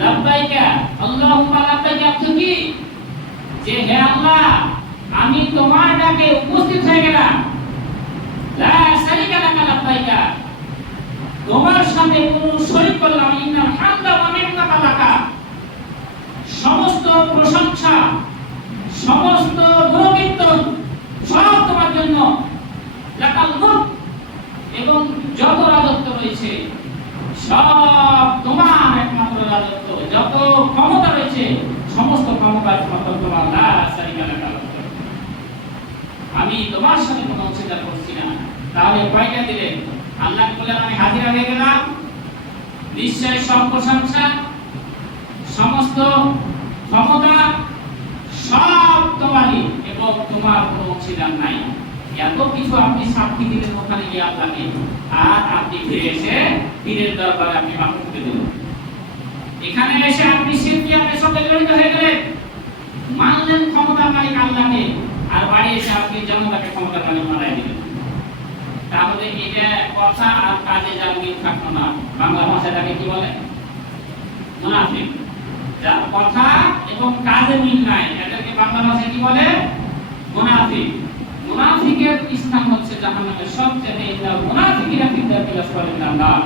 লাব্বাইকা আল্লাহুম্মা লাব্বাইকা অর্থ কি? যে হে আল্লাহ, আমি তোমার ডাকে উপস্থিত হয়ে গেলাম। লা শারীকা লাকা লাব্বাইকা, তোমার সাথে কোনো শরীক করলাম। ইন্নাল হামদা ওয়া নি'মাতা লাকা, সমস্ত প্রশংসা, সমস্ত গুণকীর্তন সব তোমার জন্য। লাকাল মুলক, এবং যত রাজত্ব রয়েছে সব তোমার একমাত্র রাজত্ব। যত ক্ষমতা রয়েছে সমস্ত ক্ষমতা একমাত্র তোমার। লা শারীকা লাকা, আমি তোমার সাথে কোনো অংশীদার করছি না। তাহলে কয়টা দিলেন? আল্লাহ বললেন আমি হাজিরা হয়ে গেলাম, নিশ্চয় সব প্রশংসা, সমস্ত ক্ষমতা সব তোমারই এবং তোমার কোনো অংশীদার নাই। এত কিছু আপনি সাক্ষী দিলেন ওখানে গিয়ে আল্লাহকে, আর আপনি ফিরে এসে পীরের দরবারে আপনি মাথা ঠুকে দিলেন। এখানে এসে আপনি শিরকিয়াতের সাথে জড়িত হয়ে গেলেন, মানলেন ক্ষমতার মালিক আল্লাহকে, আর বাড়ি এসে আপনি জনতাকে ক্ষমতার মালিক বানাই দিলেন। তাহলে এটা কথা আর কাজে যার মিল থাকলো না। বাংলা ভাষায় তাকে কি বলে? মুনাফিক। যার কথা এবং কাজে মিল নাই এটাকে বাংলা ভাষায় কি বলে? মুনাফিক। মুনাফিকের স্থান হচ্ছে জাহান্নামের সবচেয়ে মুনাফিকিরা ফিদ্দাতিল আসফালিন নার।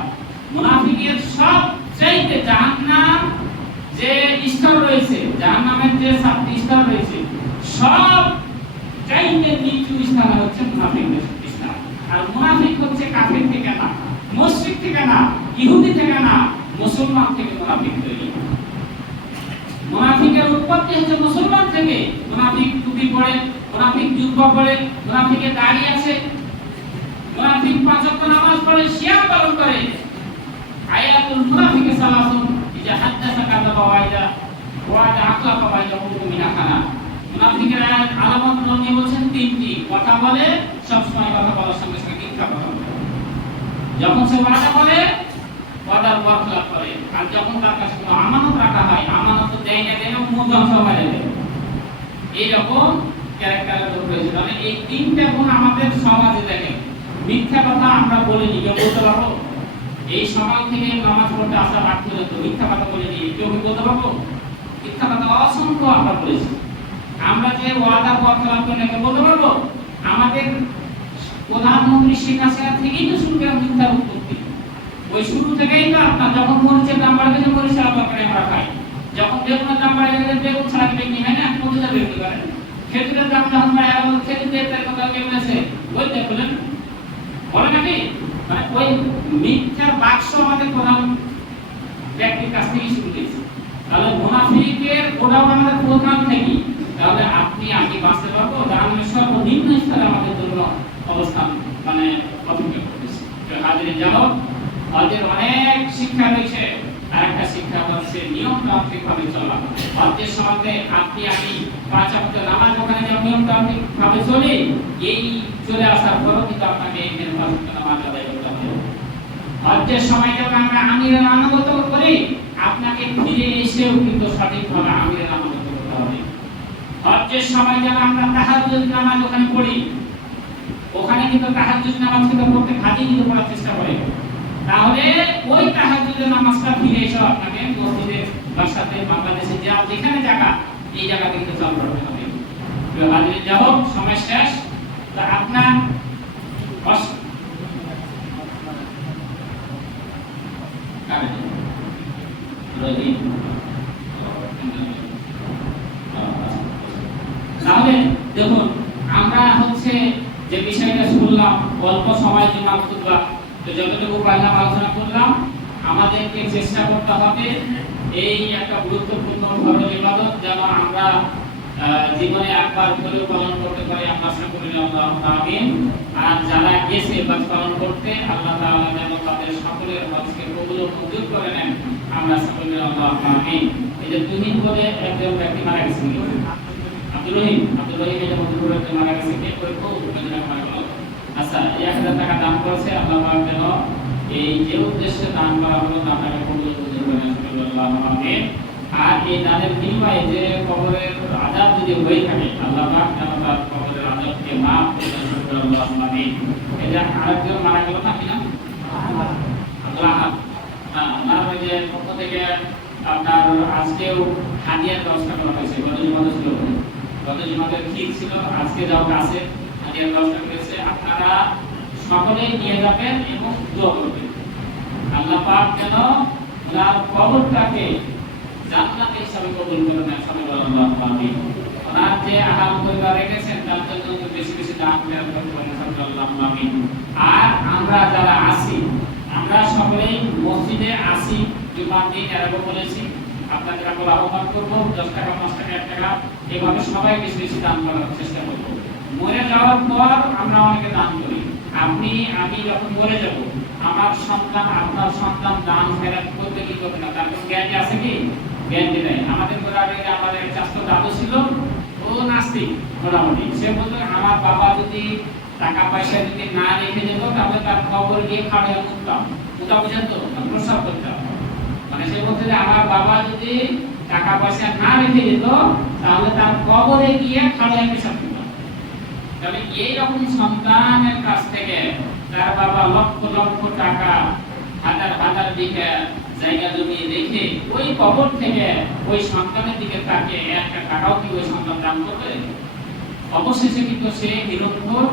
মুনাফিকের সবচেয়ে জাহান্নাম যে স্তর রয়েছে, জাহান্নামের যে 7টি স্তর রয়েছে, সব চাইতে নিচু স্থান হচ্ছে মুনাফিকদের স্থান। আর মুনাফিক হচ্ছে কাফির থেকে না, মুশরিক থেকে না, ইহুদি থেকে না, মুসলমান থেকে মুনাফিক তৈরি। মুনাফিকের উৎপত্তি হচ্ছে মুসলমান থেকে। মুনাফিক টুপি পরে, মুনাফিক জুব্বা পরে, মুনাফিকের দাড়ি আছে, মুনাফিক 5 ওয়াক্ত নামাজ পড়ে, সিয়াম পালন করে। আয়াতুল মুনাফিকে সালাসুন, ইজা হাদাসা কাযাবা ওয়া ইজা আখলাফা ওয়া ইজা মুমিনা খানা। মুনাফিকের আলামত নিয়ে বলেছেন 3টি। কথা বলে, সব সময় কথা বলার সঙ্গে সঙ্গে মিথ্যা কথা বলে। যখন সে ওয়াদা বলে, ওয়াদার বরখলাফ করে। আর যখন তার কাছে কোনো আমানত রাখা হয়, আমানত দেয় না দেয় না, মুখ সময় দেয়। এইরকম ক্যারেক্টারের লোক রয়েছে। মানে এই 3টা গুণ আমাদের সমাজে দেখেন। মিথ্যা কথা আমরা বলিনি, কেউ বলতে পারবো? এই সকাল থেকে নামাজ পড়তে আসার আগ পর্যন্ত মিথ্যা কথা বলিনি, কেউ কি বলতে পারবো? মিথ্যা কথা অসংখ্য আমরা বলেছি। আমরা যে ওয়াদার বরখলাফ করি না, কেউ বলতে পারবো? আমাদের প্রধানমন্ত্রী শেখ হাসিনা থেকেই তো শুরু করে মিথ্যার উৎপত্তি। ওই শুরু থেকেই তো আপনার যখন মরিচের দাম বাড়ে গেছে, মরিচ ছাড়া তরকারি আমরা খাই। যখন বেগুনের দাম বাড়ে গেছে, বেগুন ছাড়া বেগুনি হয় না, মরিচা বেগুনি করেন। খেজুরের দাম যখন বাড়ে গেল, খেজুরের তেল কথা কেমন আছে ওই দেখলেন, বলে নাকি? মানে ওই মিথ্যার বাক্স আমাদের প্রধান ব্যক্তির কাছ থেকেই শুরু হয়েছে। তাহলে মুনাফিকের ওটাও আমাদের প্রধান থেকে। তাহলে আপনি আগে বাঁচতে পারবো? জাহান্নামের সর্বনিম্ন স্তরে আমাদের জন্য অবস্থান মানে অপেক্ষা করতেছে। হাজির জানো, হজের অনেক শিক্ষা রয়েছে। আরেকটা শিক্ষা হচ্ছে নিয়মতান্ত্রিক ভাবে চলা। হজের সময় আপনি আমি 5 ওয়াক্ত নামাজ ওখানে যেমন নিয়মতান্ত্রিক ভাবে চলি, এই চলে আসার পরও কিন্তু আপনাকে এই 5 ওয়াক্ত নামাজ আদায় করতে হবে। হজের সময় যখন আমরা আমিরের আনুগত্য করি, আপনাকে ফিরে এসেও কিন্তু সঠিকভাবে আমিরের আমল করতে হবে। হজ্জের সময় যেন আমরা তাহাজ্জুদ নামাজ ওখানে পড়ি, ওখানে কিন্তু তাহাজ্জুদ নামাজ কিন্তু প্রত্যেক হাজি কিন্তু পড়ার চেষ্টা করে, তাহলে ওই তাহাজ্জুদের নামাজটা ফিরে এসে আপনাকে মসজিদে বাসাতে বাংলাদেশে যেখানে জায়গা এই জায়গাতে কিন্তু চালু করতে হবে। হাজির যাব সময় শেষ। তো আপনার তাহলে দেখুন আমরা হচ্ছে যে বিষয়টা শুনলাম অল্প সময়ের জন্য খুতবা, তো যতটুকু পারলাম আলোচনা করলাম। আমাদেরকে চেষ্টা করতে হবে এই একটা গুরুত্বপূর্ণ ফরজ ইবাদত যেন আমরা জীবনে একবার হলেও পালন করতে পারি। আমরা সকলে আল্লাহু আমিন। আর যারা গেছে হজ পালন করতে আল্লাহ তাআলা যেন তাদের সকলের হজকে কবুল ও মঞ্জুর করে নেন। আমরা সকলে আল্লাহু আমিন। এই যে তুহিন বলে একজন ব্যক্তি মারা গেছে, আব্দুর রহিম এই যে মঞ্জুর করে মারা গেছে, কে করে খুব টাকা মারা গেল। আচ্ছা, 1000 টাকা দান করেছে, আল্লাহ পাক যেন এই যে উদ্দেশ্যে দান করা হলো দানটাকে কবুল মঞ্জুর করে নেন। আল্লাহু আমিন। আর এই দানের বিনিময়ে যে কবরের আযাব যদি হয়ে থাকে আল্লাহ পাক যেন তার কবরের আযাবকে maaf করে দেন। আল্লাহু আমিন। এই যে আরেকজন মারা গেল না কিনা, আব্দুল আহাদ, আমার ওই যে পক্ষ থেকে আপনার আজকেও হাদিয়ার ব্যবস্থা করা হয়েছে। গত জুমাতে ছিল, গত জুমাতে ঠিক ছিল, আজকে যাও কাছে হাদিয়ার ব্যবস্থা করেছে। আপনারা সকলেই নিয়ে যাবেন এবং দোয়া করবেন আল্লাহ পাক যেন তার কবরটাকে জান্নাতের হিসাবে কবুল করে নেন। আল্লাহু আমিন। ওনার যে আহাল পরিবার রেখেছেন তার জন্য বেশি বেশি দান খয়রাত করবেন। আল্লাহু আমিন। আর আমরা যারা আছি আমরা সকলেই মসজিদে আসি, জুমার দিন এরকম বলেছি আপনাদের আমরা আহ্বান করব 10 টাকা 5 টাকা 1 টাকা এভাবে সবাই বেশি বেশি দান করার চেষ্টা করব। মরে যাওয়ার পর আমরা অনেকে দান করি, আমি যখন মরে যাব আমার সন্তান আপনার সন্তান দান খয়রাত করবে কি করবে না তার কোনো গ্যারান্টি আছে কি? গ্যারান্টি নাই। আমাদের পরিবারে আমাদের এক চাচা দাদু ছিল, ও নাস্তিক মোটামুটি। সে বলতো আমার বাবা যদি টাকা পয়সা যদি না রেখে যেত তাহলে তার কবর গিয়ে খাড়ে মুততাম, মুতা বুঝেন তো, প্রস্রাব করতাম। মানে সে বলছে যে আমার বাবা যদি টাকা পয়সা না রেখে যেত তাহলে তার কবরে গিয়ে খাড়ে পেশাব করতাম। তবে এইরকম সন্তানের কাছ থেকে তার বাবা লক্ষ লক্ষ টাকা হাজার হাজার বিঘা জায়গা জমি রেখে ওই কবর থেকে ওই সন্তানের দিকে তাকিয়ে একটা টাকাও কি ওই সন্তান দান করবে? অবশেষে কিন্তু সে নিরক্ষর,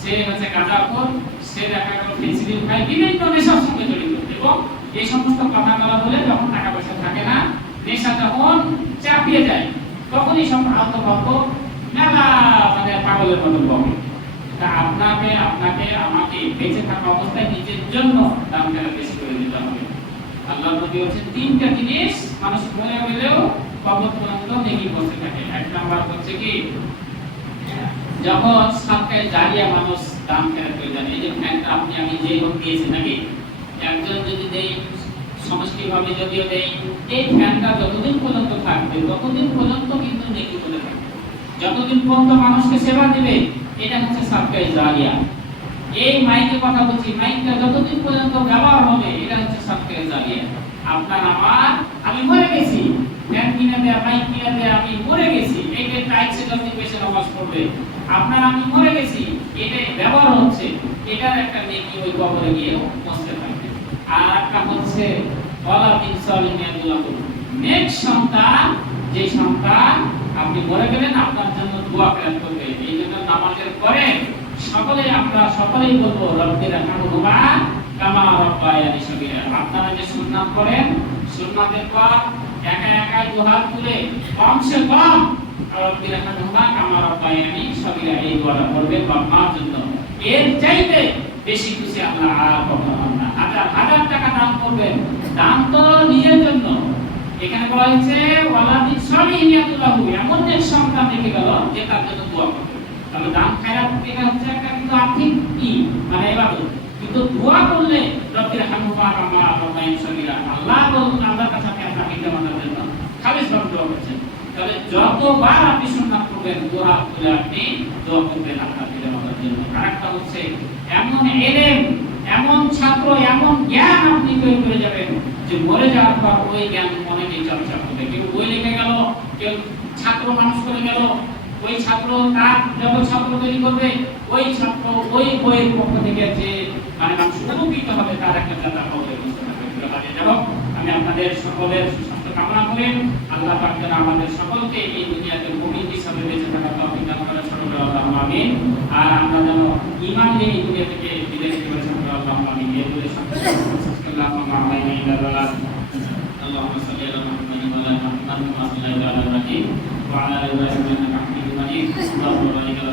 সে হচ্ছে গাঁজাখোর, সে দেখা গেল ফেন্সিডিল খায়, বিভিন্ন নেশার সঙ্গে জড়িত। এবং এই সমস্ত কথা বলা বলে যখন টাকা পয়সা থাকে না, নেশা যখন চাপিয়ে যায় তখনই সব আলতো ফালতো মেলা মানে পাগলের মতো বকে। তা আপনাকে আমাকে বেঁচে থাকা অবস্থায় নিজের জন্য দাম ফেরা বেশি করে দিতে হবে। আল্লাহ নবী বলেছেন 3টা জিনিস মানুষ মরে গেলেও কবর পর্যন্ত নেকি বসে থাকে। 1 নাম্বার হচ্ছে কি, যখন সাদকায়ে জারিয়া মানুষ দাম ফেরত করে দেন। এই যে ফ্যানটা আপনি আমি যে হোক দিয়েছি নাকি, একজন যদি দেই সমষ্টিভাবে যদিও দেই, এই ফ্যানটা যতদিন পর্যন্ত থাকবে ততদিন পর্যন্ত কিন্তু নেকি বলে থাকবে। যতদিন পর্যন্ত মানুষকে সেবা দিবে এটা হচ্ছে সাদকায়ে জারিয়া। এই মাইকে কথা বলছি, মাইকটা যতদিন পর্যন্ত ব্যবহার হবে এটা হচ্ছে সাদকায়ে জারিয়া। আপনার আমার আমি মরে গেছি, ফ্যান কিনে দেয়া মাইক কিনে দেয়া আমি মরে গেছি, এইটা টাইপসে যতদিন বেশি নামাজ পড়বে আপনার আমি মরে গেছি এটা ব্যবহার হচ্ছে, এটার একটা নেকি ওই কবরে গিয়ে বসতে থাকবে। আর একটা হচ্ছে ওয়ালা বিন সালিমিয়াতুল্লাহ, নেক্সট সন্তান, যে সন্তান আপনি মরে গেলেন আপনার জন্য দোয়া করবে। এই জন্য নামাজের পরে আমরা সকলেই বলবো রব্বির রহমানুহুমা কামা রাব্বায়ানি সগীরা। আপনারা যে সুন্নাত করেন, সুন্নাতের পর একা একা দুহাত তুলে কমসে কম রব্বির রহমানুহুমা কামা রাব্বায়ানি সগীরা এই দোয়াটা করবেন বাবার জন্য। এর চাইতে বেশি খুশি আল্লাহ আর কখনো হন না। হাজার টাকা দান করবেন, দান তো নিজের জন্য। এখানে বলা হয়েছে ওয়ালা বিন সালিহিয়াতুল্লাহু, এমন এক সন্তান রেখে গেল যে তার জন্য দোয়া করবে। তাহলে দান খায়রাত এটা হচ্ছে একটা কিন্তু আর্থিক কি মানে ইবাদত, কিন্তু দোয়া করলে রব্বির রহমানুহুমা কামা রাব্বায়ানি সগীরা, আল্লাহ বলুন আল্লাহর কাছে আপনি আপনার পিতামাতার জন্য খালিস ভাবে দোয়া করছেন। তাহলে যতবার আপনি সুন্নাত করবেন দোয়া করে আপনি দোয়া করবেন আপনার পিতামাতার জন্য। আরেকটা হচ্ছে এমন ইলম, এমন ছাত্র, এমন জ্ঞান আপনি তৈরি করে যাবেন যে মরে যাওয়ার পর ওই জ্ঞান অনেকেই চর্চা করবে। কেউ বই লিখে গেল, কেউ ছাত্র মানুষ করে গেল, ওই ছাত্র তার যত ছাত্র তৈরি করবে, ওই ছাত্র ওই বইয়ের পক্ষ থেকে যে মানে মানুষ উপকৃত হবে তার একটা জায়গা হবে। আমি আপনাদের সকলের সুস্বাস্থ্য কামনা করে আল্লাহ পাক যেন আমাদের সকলকে এই দুনিয়াতে মুমিন হিসাবে বেঁচে থাকার তৌফিক দান করেন, সকলে আল্লাহুম্মা আমিন। আর আমরা যেন ঈমান নিয়ে এই দুনিয়া থেকে বিদায় নিতে পারি, সকলে আল্লাহুম্মা আমিন। এই বলে আল্লাহুম্মা আমিন। আল্লাহুম্মা সাল্লি আলা মুহাম্মাদ ওয়া আলা মুহাম্মাদ কামা সাল্লাইতা আলা ইব্রাহিম ওয়া আলা আলি ইব্রাহিম ইন্নাকা হামিদুম মাজিদ।